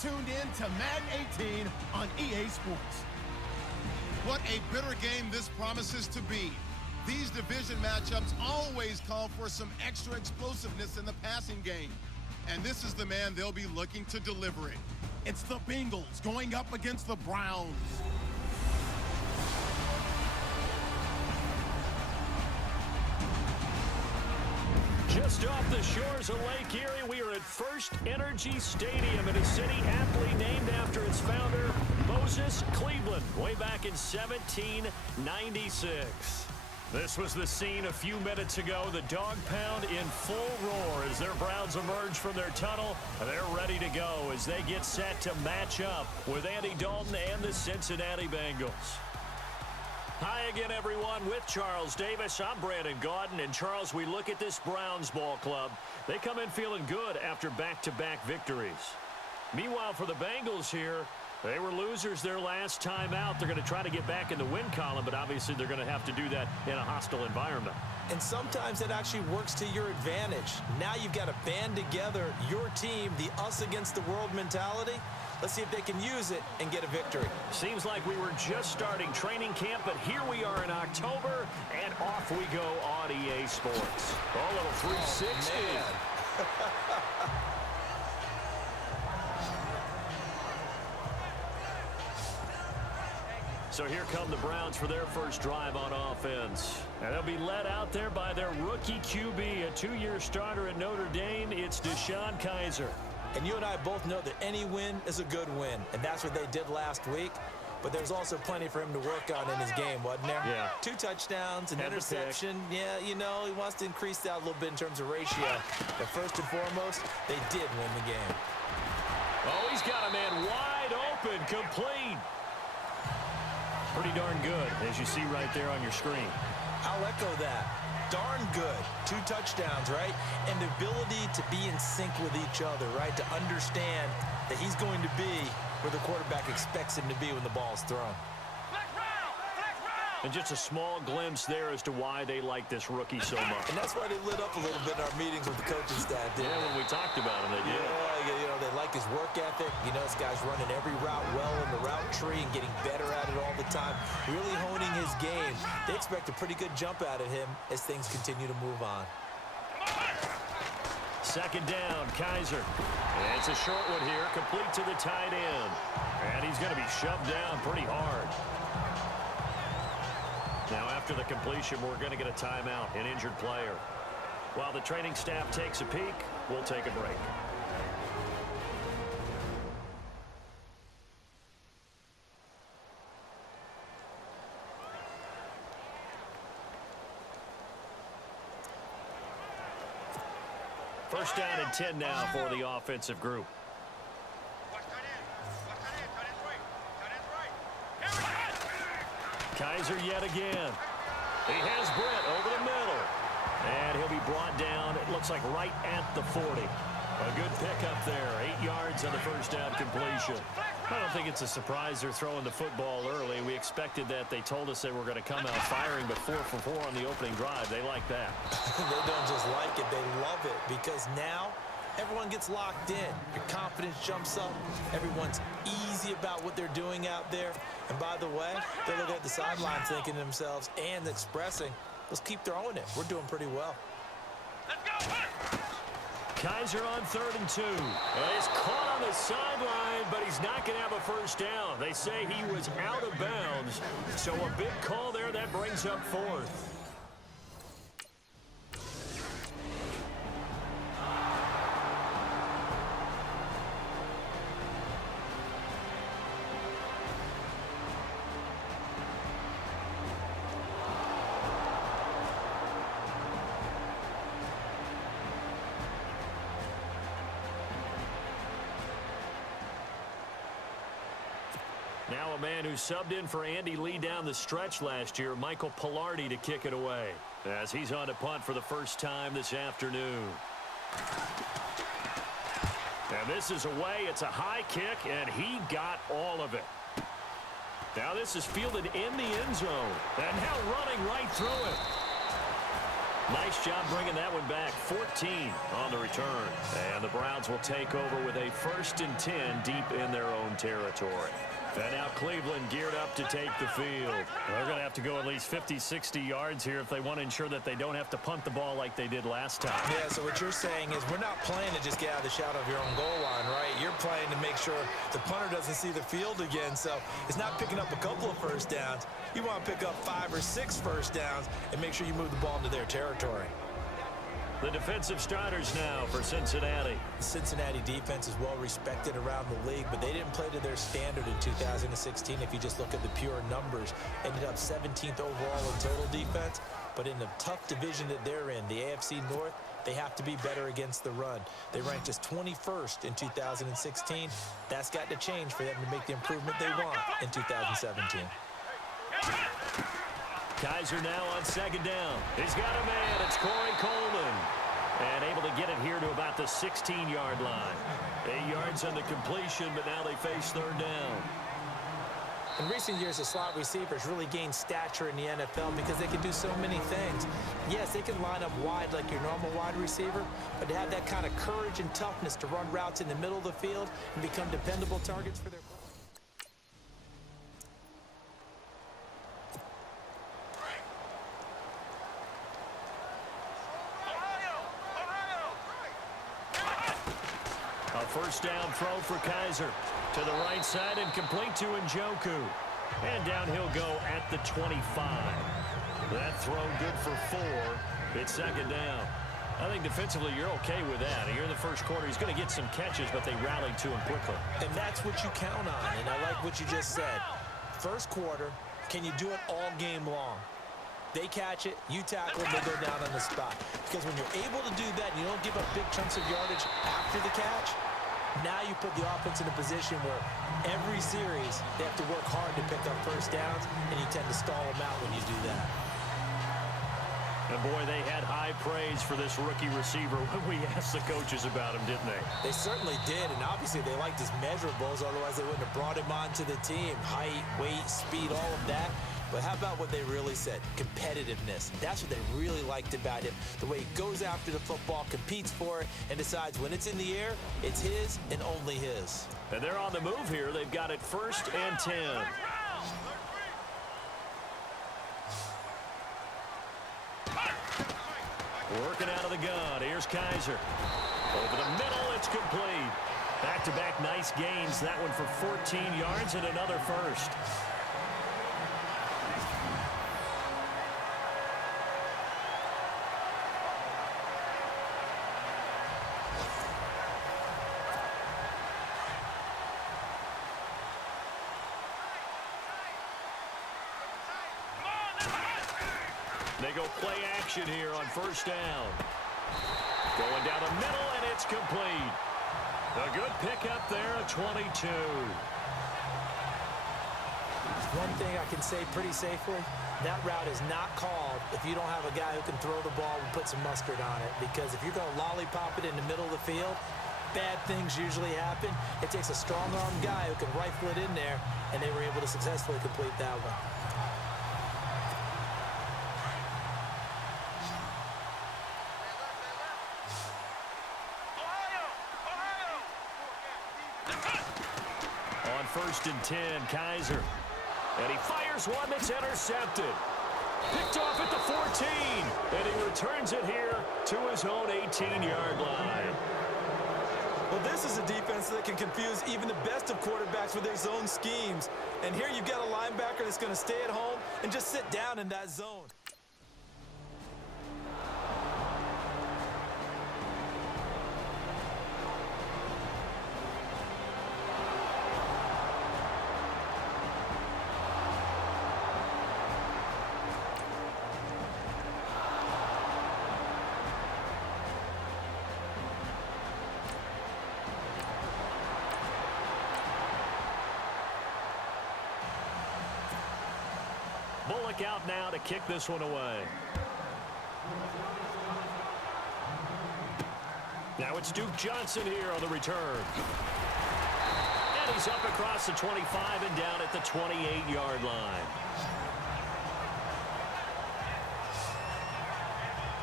tuned in to Madden 18 on EA Sports. What a bitter game this promises to be. These division matchups always call for some extra explosiveness in the passing game. And this is the man they'll be looking to deliver it. It's the Bengals going up against the Browns. Just off the shores of Lake Erie, we are at First Energy Stadium in a city aptly named after its founder, Moses Cleveland, way back in 1796. This was the scene a few minutes ago. The dog pound in full roar as their Browns emerge from their tunnel. They're ready to go as they get set to match up with Andy Dalton and the Cincinnati Bengals. Hi again, everyone, with Charles Davis. I'm Brandon Gaudin. And, Charles, we look at this Browns ball club. They come in feeling good after back-to-back victories. Meanwhile, for the Bengals here, they were losers their last time out. They're going to try to get back in the win column, but obviously they're going to have to do that in a hostile environment. And sometimes it actually works to your advantage. Now you've got to band together your team, the us-against-the-world mentality. Let's see if they can use it and get a victory. Seems like we were just starting training camp, but here we are in October, and off we go on EA Sports. A little 360. So here come the Browns for their first drive on offense. And they'll be led out there by their rookie QB, a two-year starter at Notre Dame. It's Deshaun Kaiser. And you and I both know that any win is a good win, and that's what they did last week. But there's also plenty for him to work on in his game, wasn't there? Yeah. 2 touchdowns, an interception. Yeah, you know, he wants to increase that a little bit in terms of ratio. But first and foremost, they did win the game. Oh, he's got a man wide open, complete. Pretty darn good, as you see right there on your screen. I'll echo that. Darn good. 2 touchdowns, right? And the ability to be in sync with each other, right? To understand that he's going to be where the quarterback expects him to be when the ball's thrown. And just a small glimpse there as to why they like this rookie so much. And that's why they lit up a little bit in our meetings with the coaching staff. Yeah, when we talked about him, they did. Yeah, you know, they like his work ethic. You know, this guy's running every route well in the route tree and getting better at it all the time. Really honing his game. They expect a pretty good jump out of him as things continue to move on. Second down, Kaiser. And it's a short one here, complete to the tight end. And he's going to be shoved down pretty hard. Now, after the completion, we're going to get a timeout, an injured player. While the training staff takes a peek, we'll take a break. First down and 10 now for the offensive group. Kaiser yet again. He has Brett over the middle. And he'll be brought down, it looks like right at the 40. A good pickup there. 8 yards on the first down completion. I don't think it's a surprise they're throwing the football early. We expected that. They told us they were going to come out firing, but 4 for 4 on the opening drive. They like that. They don't just like it, they love it, because now everyone gets locked in. Your confidence jumps up. Everyone's easy about what they're doing out there. And by the way, they're looking at the sideline thinking to themselves and expressing, let's keep throwing it. We're doing pretty well. Let's go. Kaiser on 3rd and 2. He's caught on the sideline, but he's not going to have a first down. They say he was out of bounds. So a big call there that brings up 4th. Now a man who subbed in for Andy Lee down the stretch last year, Michael Pilardi, to kick it away, as he's on to punt for the first time this afternoon. And this is away. It's a high kick, and he got all of it. Now this is fielded in the end zone, and now running right through it. Nice job bringing that one back. 14 on the return. And the Browns will take over with a 1st and 10 deep in their own territory. And now Cleveland geared up to take the field. They're going to have to go at least 50, 60 yards here if they want to ensure that they don't have to punt the ball like they did last time. Yeah, so what you're saying is we're not playing to just get out of the shadow of your own goal line, right? You're playing to make sure the punter doesn't see the field again. So it's not picking up a couple of first downs. You want to pick up 5 or 6 first downs and make sure you move the ball into their territory. The defensive starters now for Cincinnati. The Cincinnati defense is well respected around the league, but they didn't play to their standard in 2016. If you just look at the pure numbers, ended up 17th overall in total defense. But in the tough division that they're in, the AFC North, they have to be better against the run. They ranked just 21st in 2016. That's got to change for them to make the improvement they want in 2017. Kaiser now on 2nd down. He's got a man. It's Corey Coleman. And able to get it here to about the 16-yard line. 8 yards on the completion, but now they face 3rd down. In recent years, the slot receivers really gained stature in the NFL because they can do so many things. Yes, they can line up wide like your normal wide receiver, but to have that kind of courage and toughness to run routes in the middle of the field and become dependable targets for their... First down throw for Kaiser. To the right side and complete to Njoku. And down he'll go at the 25. That throw good for 4. It's 2nd down. I think defensively you're okay with that. Here in the first quarter, he's going to get some catches, but they rallied to him quickly. And that's what you count on, and I like what you just said. First quarter, can you do it all game long? They catch it, you tackle, they go down on the spot. Because when you're able to do that and you don't give up big chunks of yardage after the catch, now you put the offense in a position where every series they have to work hard to pick up first downs, and you tend to stall them out when you do that. And boy, they had high praise for this rookie receiver when we asked the coaches about him, didn't they? They certainly did, and obviously they liked his measurables, otherwise they wouldn't have brought him onto the team. Height, weight, speed, all of that. But how about what they really said? Competitiveness. That's what they really liked about him. The way he goes after the football, competes for it, and decides when it's in the air, it's his and only his. And they're on the move here. They've got it 1st and 10. Working out of the gun. Here's Kaiser. Over the middle, it's complete. Back-to-back nice gains. That one for 14 yards and another first. They go play action here on 1st down. Going down the middle, and it's complete. A good pickup there, a 22. One thing I can say pretty safely, that route is not called if you don't have a guy who can throw the ball and put some mustard on it. Because if you're going to lollipop it in the middle of the field, bad things usually happen. It takes a strong-armed guy who can rifle it in there, and they were able to successfully complete that one. On 1st and 10, Kaiser. And he fires one that's intercepted. Picked off at the 14. And he returns it here to his own 18-yard line. Well, this is a defense that can confuse even the best of quarterbacks with their zone schemes. And here you've got a linebacker that's going to stay at home and just sit down in that zone. Bullock out now to kick this one away. Now it's Duke Johnson here on the return. And he's up across the 25 and down at the 28-yard line.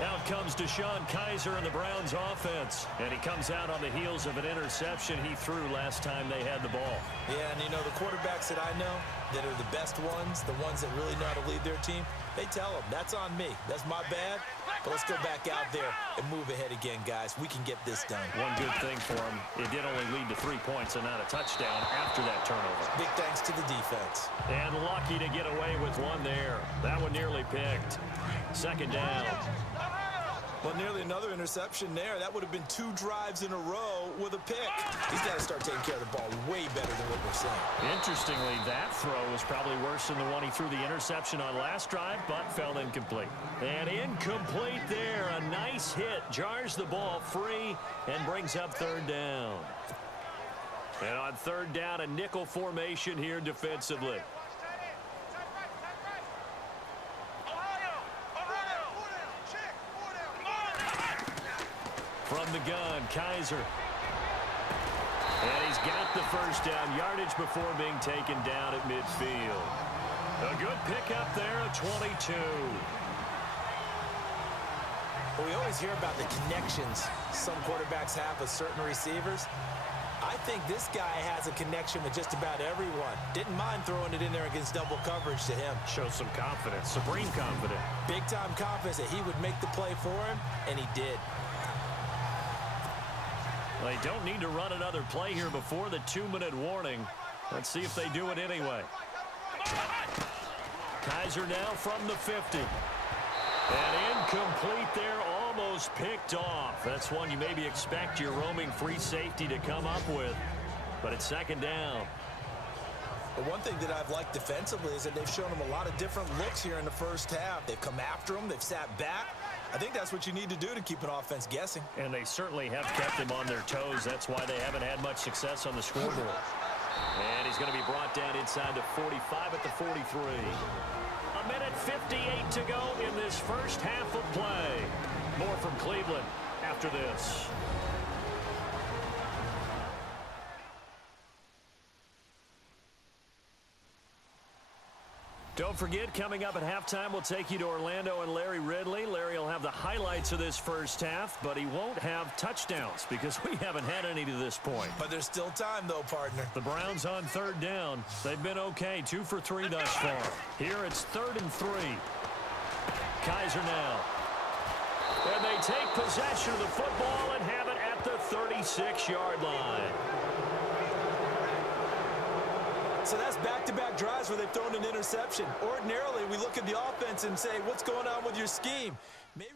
Out comes Deshaun Kaiser and the Browns offense. And he comes out on the heels of an interception he threw last time they had the ball. Yeah, and you know, the quarterbacks that I know that are the best ones, the ones that really know how to lead their team, they tell them, that's on me. That's my bad. But let's go back out there and move ahead again, guys. We can get this done. One good thing for him, it did only lead to 3 points and not a touchdown after that turnover. Big thanks to the defense. And lucky to get away with one there. That one nearly picked. Second down. Well, nearly another interception there. That would have been 2 drives in a row with a pick. He's got to start taking care of the ball way better than what we're seeing. Interestingly, that throw was probably worse than the one he threw the interception on last drive, but fell incomplete. And incomplete there. A nice hit. Jars the ball free and brings up third down. And on third down, a nickel formation here defensively. From the gun, Kaiser. And he's got the first down yardage before being taken down at midfield. A good pickup there, a 22. Well, we always hear about the connections some quarterbacks have with certain receivers. I think this guy has a connection with just about everyone. Didn't mind throwing it in there against double coverage to him. Shows some confidence, supreme confidence. Big-time confidence that he would make the play for him, and he did. They don't need to run another play here before the 2-minute warning. Let's see if they do it anyway. Kaiser now from the 50. And incomplete there, almost picked off. That's one you maybe expect your roaming free safety to come up with. But it's second down. But one thing that I've liked defensively is that they've shown him a lot of different looks here in the first half. They've come after him. They've sat back. I think that's what you need to do to keep an offense guessing. And they certainly have kept him on their toes. That's why they haven't had much success on the scoreboard. And he's going to be brought down inside the 45 at the 43. A minute 58 to go in this first half of play. More from Cleveland after this. Don't forget, coming up at halftime, we'll take you to Orlando and Larry Ridley. Larry will have the highlights of this first half, but he won't have touchdowns because we haven't had any to this point. But there's still time, though, partner. The Browns on third down. They've been okay, 2 for 3 thus far. Here it's 3rd and 3. Kaiser now. And they take possession of the football and have it at the 36-yard line. So that's back-to-back drives where they've thrown an interception. Ordinarily, we look at the offense and say, what's going on with your scheme? Maybe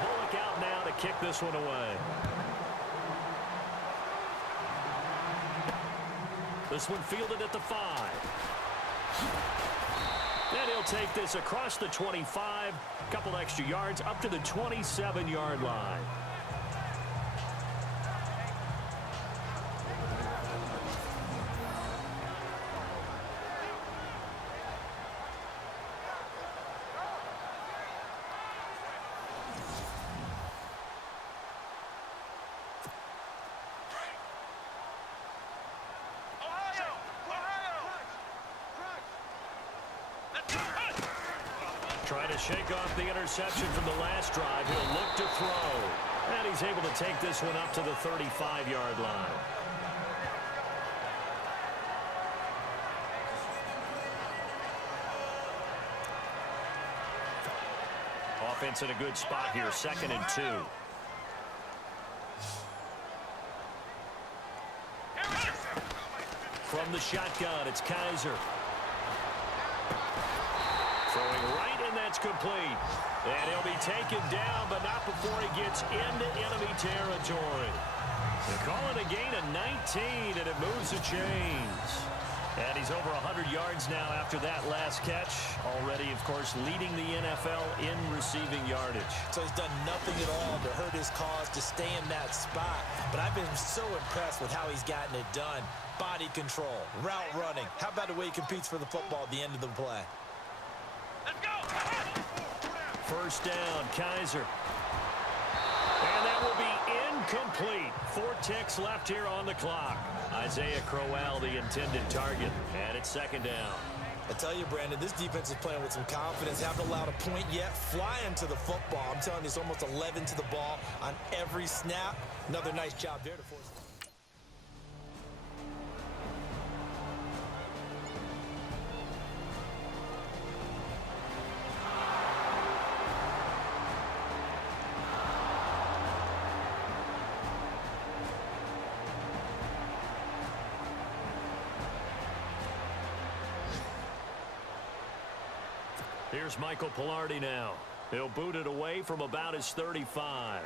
Bullock out now to kick this one away. This one fielded at the 5. And he'll take this across the 25, couple extra yards up to the 27-yard line. Trying to shake off the interception from the last drive. He'll look to throw. And he's able to take this one up to the 35-yard line. Offense in a good spot here, 2nd and 2. From the shotgun, it's Kaiser. Throwing right, and that's complete. And he'll be taken down, but not before he gets into enemy territory. They call it a gain of 19, and it moves the chains. And he's over 100 yards now after that last catch. Already, of course, leading the NFL in receiving yardage. So he's done nothing at all to hurt his cause, to stay in that spot. But I've been so impressed with how he's gotten it done. Body control, route running. How about the way he competes for the football at the end of the play? First down, Kaiser. will be incomplete. 4 ticks left here on the clock. Isaiah Crowell, the intended target, and it's second down. I tell you, Brandon, this defense is playing with some confidence. Haven't allowed a point yet. Flying to the football. I'm telling you, it's almost 11 to the ball on every snap. Another nice job there to force. Here's Michael Pilardi now. He'll boot it away from about his 35.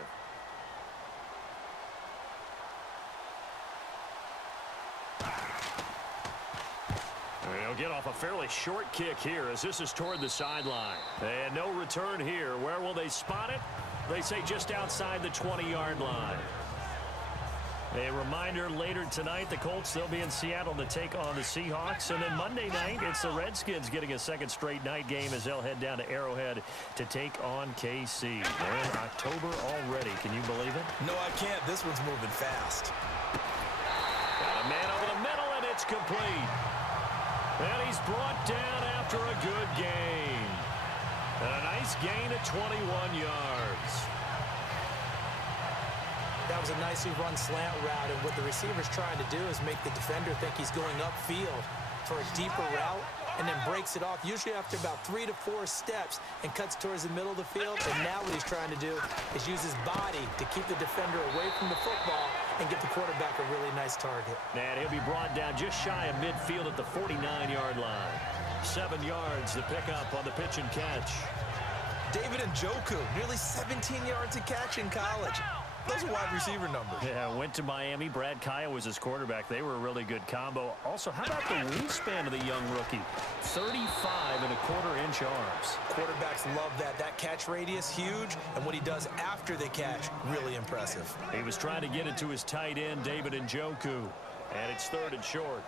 He'll get off a fairly short kick here as this is toward the sideline. And no return here. Where will they spot it? They say just outside the 20-yard line. A reminder, later tonight, the Colts, they'll be in Seattle to take on the Seahawks. And then Monday night, it's the Redskins getting a second straight night game as they'll head down to Arrowhead to take on KC. They're in October already. Can you believe it? No, I can't. This one's moving fast. Got a man over the middle, and it's complete. And he's brought down after a good gain. And a nice gain at 21 yards. That was a nicely run slant route, and what the receiver's trying to do is make the defender think he's going upfield for a deeper route and then breaks it off, usually after about 3 to 4 steps, and cuts towards the middle of the field. And now what he's trying to do is use his body to keep the defender away from the football and give the quarterback a really nice target. And he'll be brought down just shy of midfield at the 49-yard line. 7 yards the pickup on the pitch and catch. David Njoku, nearly 17 yards a catch in college. Those are wide receiver numbers. Yeah, went to Miami. Brad Kaya was his quarterback. They were a really good combo. Also, how about the wingspan of the young rookie? 35.25-inch arms. Quarterbacks love that. That catch radius, huge. And what he does after the catch, really impressive. He was trying to get it to his tight end, David Njoku. And it's 3rd and short.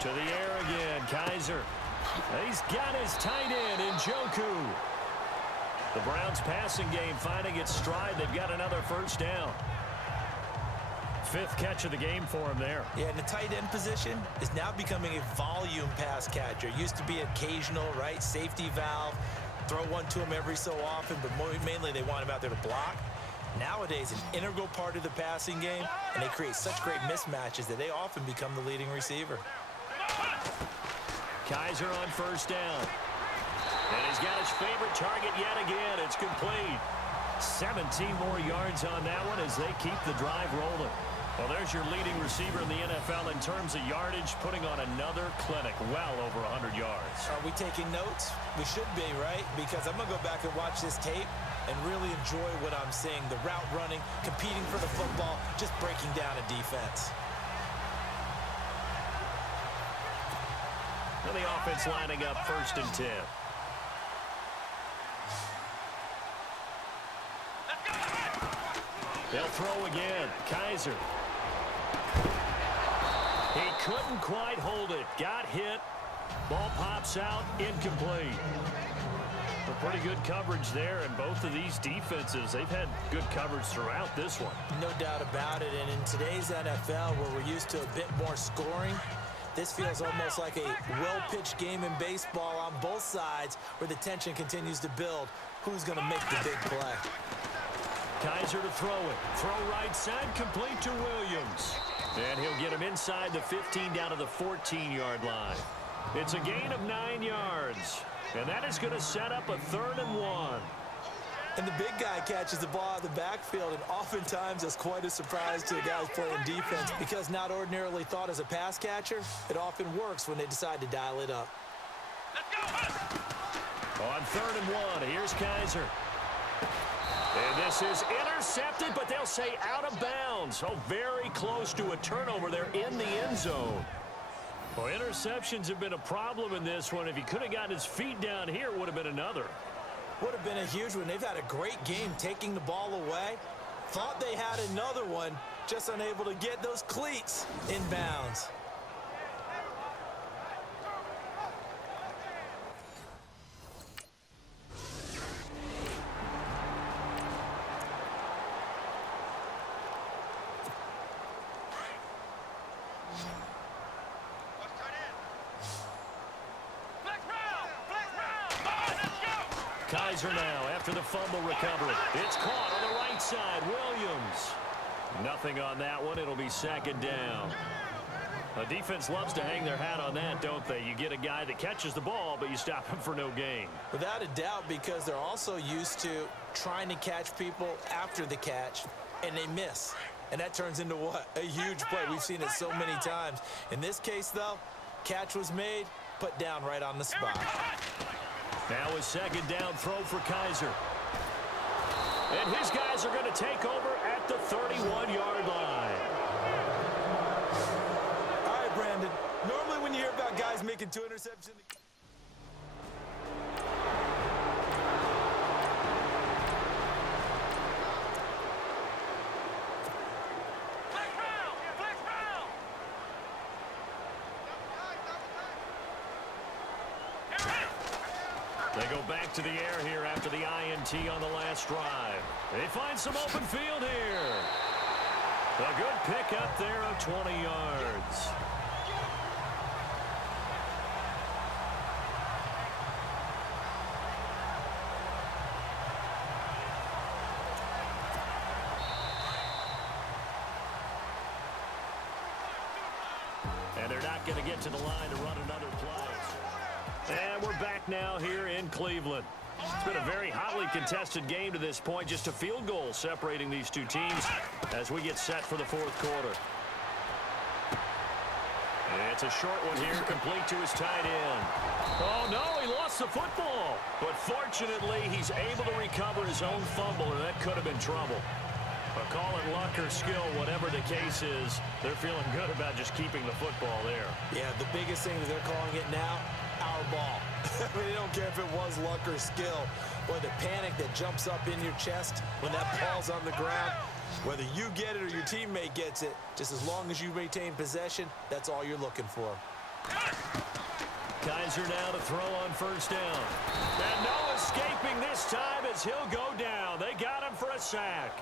To the air again, Kaiser. He's got his tight end, Njoku. The Browns passing game finding its stride. They've got another first down. 5th catch of the game for him there. Yeah, and the tight end position is now becoming a volume pass catcher. Used to be occasional, right? Safety valve. Throw one to him every so often, but mainly they want him out there to block. Nowadays, an integral part of the passing game, and they create such great mismatches that they often become the leading receiver. Kaiser on first down. And he's got his favorite target yet again. It's complete. 17 more yards on that one as they keep the drive rolling. Well, there's your leading receiver in the NFL in terms of yardage, putting on another clinic, well over 100 yards. Are we taking notes? We should be, right? Because I'm going to go back and watch this tape and really enjoy what I'm seeing. The route running, competing for the football, just breaking down a defense. And the offense lining up 1st and 10. They'll throw again. Kaiser. He couldn't quite hold it. Got hit. Ball pops out. Incomplete. But pretty good coverage there, and both of these defenses, they've had good coverage throughout this one. No doubt about it. And in today's NFL, where we're used to a bit more scoring, this feels almost like a well-pitched game in baseball on both sides where the tension continues to build. Who's going to make the big play? Kaiser to throw it. Throw right side, complete to Williams. And he'll get him inside the 15 down to the 14-yard line. It's a gain of 9 yards. And that is going to set up a 3rd and 1. And the big guy catches the ball out of the backfield, and oftentimes that's quite a surprise to the guys playing defense because not ordinarily thought as a pass catcher, it often works when they decide to dial it up. On 3rd and 1, here's Kaiser. And this is intercepted, but they'll say out of bounds. Oh, very close to a turnover there in the end zone. Well, interceptions have been a problem in this one. If he could have gotten his feet down here, it would have been another. Would have been a huge one. They've had a great game taking the ball away. Thought they had another one, just unable to get those cleats in bounds. Kaiser now after the fumble recovery. It's caught on the right side. Williams. Nothing on that one. It'll be second down. The defense loves to hang their hat on that, don't they? You get a guy that catches the ball, but you stop him for no gain. Without a doubt, because they're also used to trying to catch people after the catch, and they miss. And that turns into what? A huge play. We've seen it so many times. In this case, though, catch was made, put down right on the spot. Now a second down throw for Kaiser. And his guys are going to take over at the 31-yard line. All right, Brandon. Normally when you hear about guys making 2 interceptions... They go back to the air here after the INT on the last drive. They find some open field here. A good pickup there of 20 yards. And they're not going to get to the line to run another play. And we're back now here in Cleveland. It's been a very hotly contested game to this point. Just a field goal separating these two teams as we get set for the fourth quarter. It's a short one here, complete to his tight end. Oh, no, he lost the football. But fortunately, he's able to recover his own fumble, and that could have been trouble. But call it luck or skill, whatever the case is, they're feeling good about just keeping the football there. Yeah, the biggest thing that they're calling it now, our ball. I mean, they don't care if it was luck or skill, or the panic that jumps up in your chest when that ball's on the ground. Whether you get it or your teammate gets it, just as long as you maintain possession, that's all you're looking for. Kaiser now to throw on first down. And no escaping this time as he'll go down. They got him for a sack.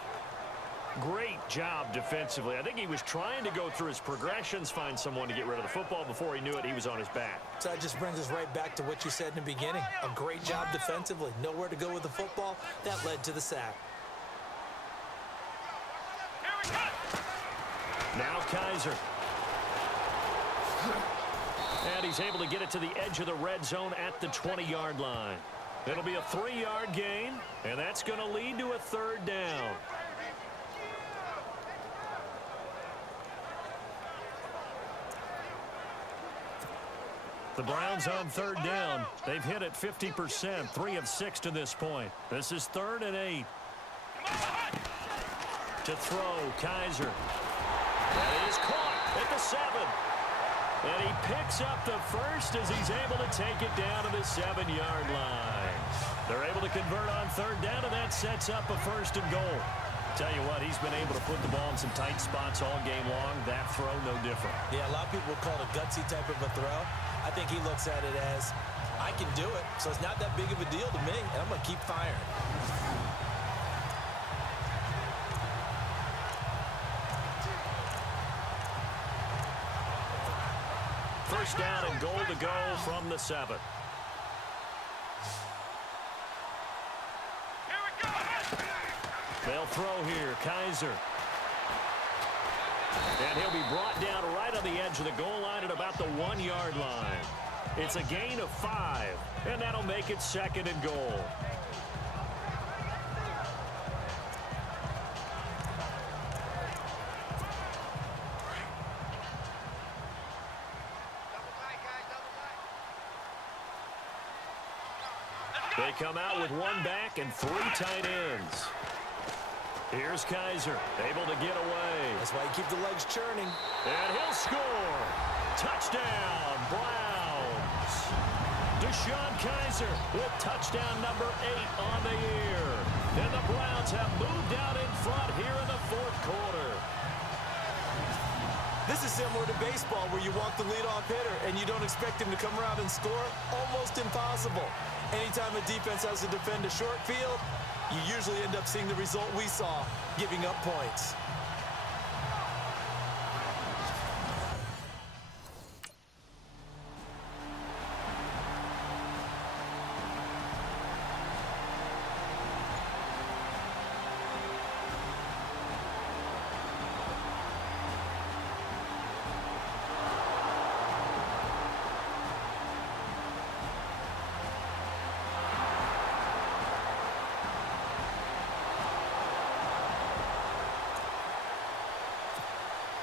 Great job defensively. I think he was trying to go through his progressions, find someone to get rid of the football. Before he knew it, he was on his back. So that just brings us right back to what you said in the beginning. A great job defensively. Nowhere to go with the football. That led to the sack. Now Kaiser. And he's able to get it to the edge of the red zone at the 20-yard line. It'll be a 3-yard gain, and that's going to lead to a third down. The Browns on third down. They've hit it 50%, 3 of 6 to this point. This is 3rd and 8. To throw, Kaiser. That is caught at the 7. And he picks up the first as he's able to take it down to the 7-yard line. They're able to convert on third down, and that sets up a 1st and goal. Tell you what, he's been able to put the ball in some tight spots all game long. That throw, no different. Yeah, a lot of people would call it a gutsy type of a throw. I think he looks at it as, I can do it, so it's not that big of a deal to me, and I'm going to keep firing. First down and goal to go from the 7. They'll throw here, Kaiser. And he'll be brought down right on the edge of the goal line at about the 1-yard line. It's a gain of 5, and that'll make it 2nd and goal. They come out with 1 back and 3 tight ends. Here's Kaiser, able to get away. That's why you keep the legs churning. And he'll score. Touchdown, Browns. Deshaun Kaiser with touchdown number 8 on the year. And the Browns have moved out in front here in the 4th quarter. This is similar to baseball where you walk the leadoff hitter and you don't expect him to come around and score. Almost impossible. Anytime a defense has to defend a short field, you usually end up seeing the result we saw, giving up points.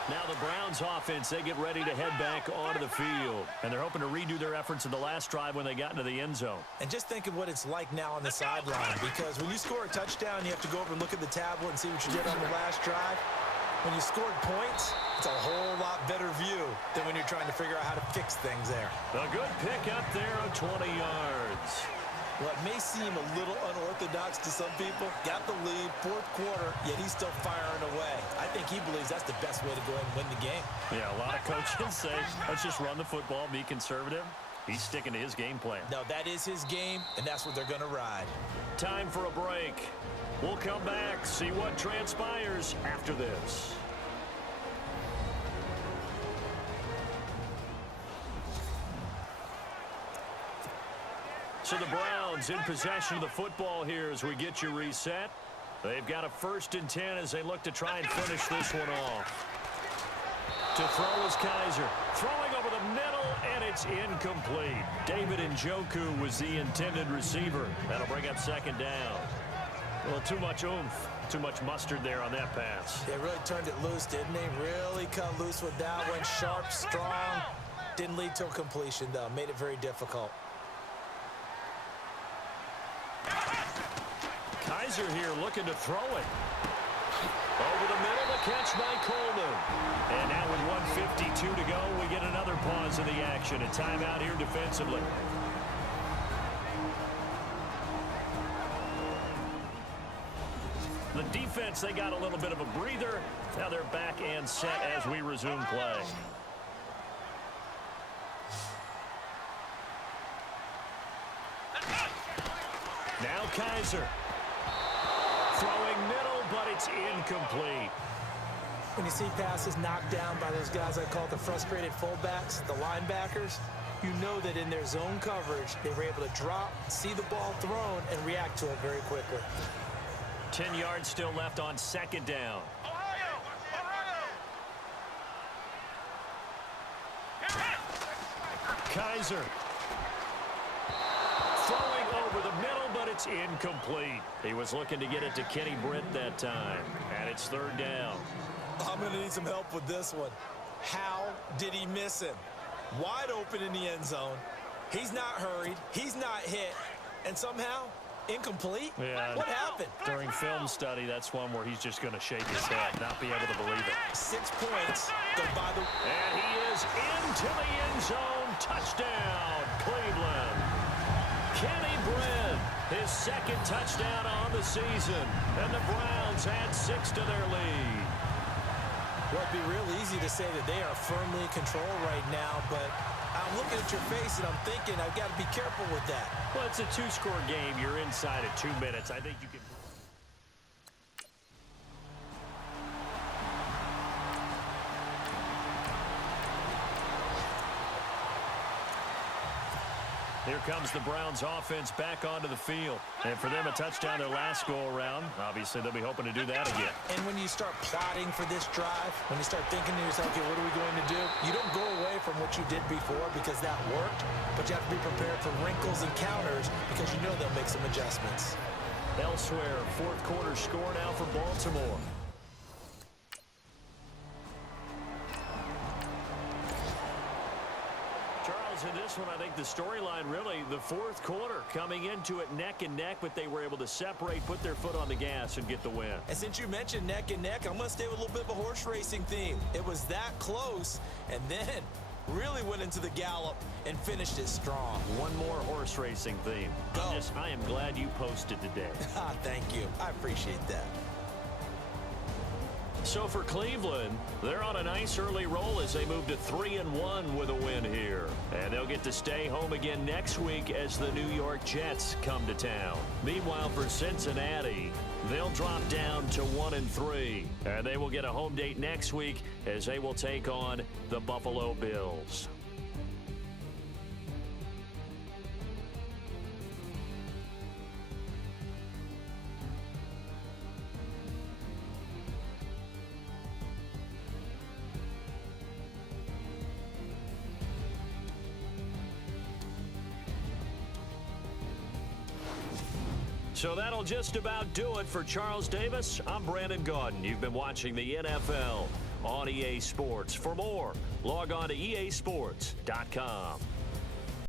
Now the Browns offense, they get ready to head back onto the field. And they're hoping to redo their efforts in the last drive when they got into the end zone. And just think of what it's like now on the sideline, because when you score a touchdown, you have to go over and look at the tablet and see what you did on the last drive. When you scored points, it's a whole lot better view than when you're trying to figure out how to fix things there. A good pick up there of 20 yards. Well, it may seem a little unorthodox to some people. Got the lead, fourth quarter, yet he's still firing away. I think he believes that's the best way to go ahead and win the game. Yeah, a lot of coaches say, let's just run the football, be conservative. He's sticking to his game plan. No, that is his game, and that's what they're going to ride. Time for a break. We'll come back, see what transpires after this. So the Browns in possession of the football here as we get you reset. They've got a 1st and 10 as they look to try and finish this one off. To throw is Kaiser. Throwing over the middle, and it's incomplete. David Njoku was the intended receiver. That'll bring up 2nd down. Well, too much oomph, too much mustard there on that pass. They really turned it loose, didn't they? Really cut loose with that one. Sharp, strong. Didn't lead to a completion, though. Made it very difficult. Kaiser here looking to throw it. Over the middle, the catch by Coleman. And now with 1:52 to go, we get another pause in the action. A timeout here defensively. The defense, they got a little bit of a breather. Now they're back and set as we resume play. Now Kaiser. Throwing middle, but it's incomplete. When you see passes knocked down by those guys I call the frustrated fullbacks, the linebackers, you know that in their zone coverage, they were able to drop, see the ball thrown, and react to it very quickly. 10 yards still left on 2nd down. Kaiser. Throwing over the middle, but it's incomplete. He was looking to get it to Kenny Britt that time. And it's 3rd down. I'm going to need some help with this one. How did he miss him? Wide open in the end zone. He's not hurried. He's not hit. And somehow, incomplete? Yeah, what happened? During film study, that's one where he's just going to shake his head, not be able to believe it. 6 points. Go by the... And he is into the end zone. Touchdown, Cleveland. Kenny Britt, his 2nd touchdown on the season. And the Browns add 6 to their lead. Well, it'd be real easy to say that they are firmly in control right now, but I'm looking at your face and I'm thinking I've got to be careful with that. Well, it's a 2-score game. You're inside at 2 minutes. I think you can... Here comes the Browns offense back onto the field. And for them, a touchdown their last go-around. Obviously, they'll be hoping to do that again. And when you start plotting for this drive, when you start thinking to yourself, okay, what are we going to do? You don't go away from what you did before because that worked, but you have to be prepared for wrinkles and counters because you know they'll make some adjustments. Elsewhere, 4th quarter score now for Baltimore. In this one, I think the storyline really, the 4th quarter, coming into it neck and neck, but they were able to separate, put their foot on the gas, and get the win. And since you mentioned neck and neck, I'm going to stay with a little bit of a horse racing theme. It was that close, and then really went into the gallop and finished it strong. One more horse racing theme. I am glad you posted today. Thank you. I appreciate that. So for Cleveland, they're on a nice early roll as they move to 3-1 with a win here. And they'll get to stay home again next week as the New York Jets come to town. Meanwhile, for Cincinnati, they'll drop down to 1-3. And they will get a home date next week as they will take on the Buffalo Bills. So that'll just about do it for Charles Davis. I'm Brandon Gaudin. You've been watching the NFL on EA Sports. For more, log on to easports.com.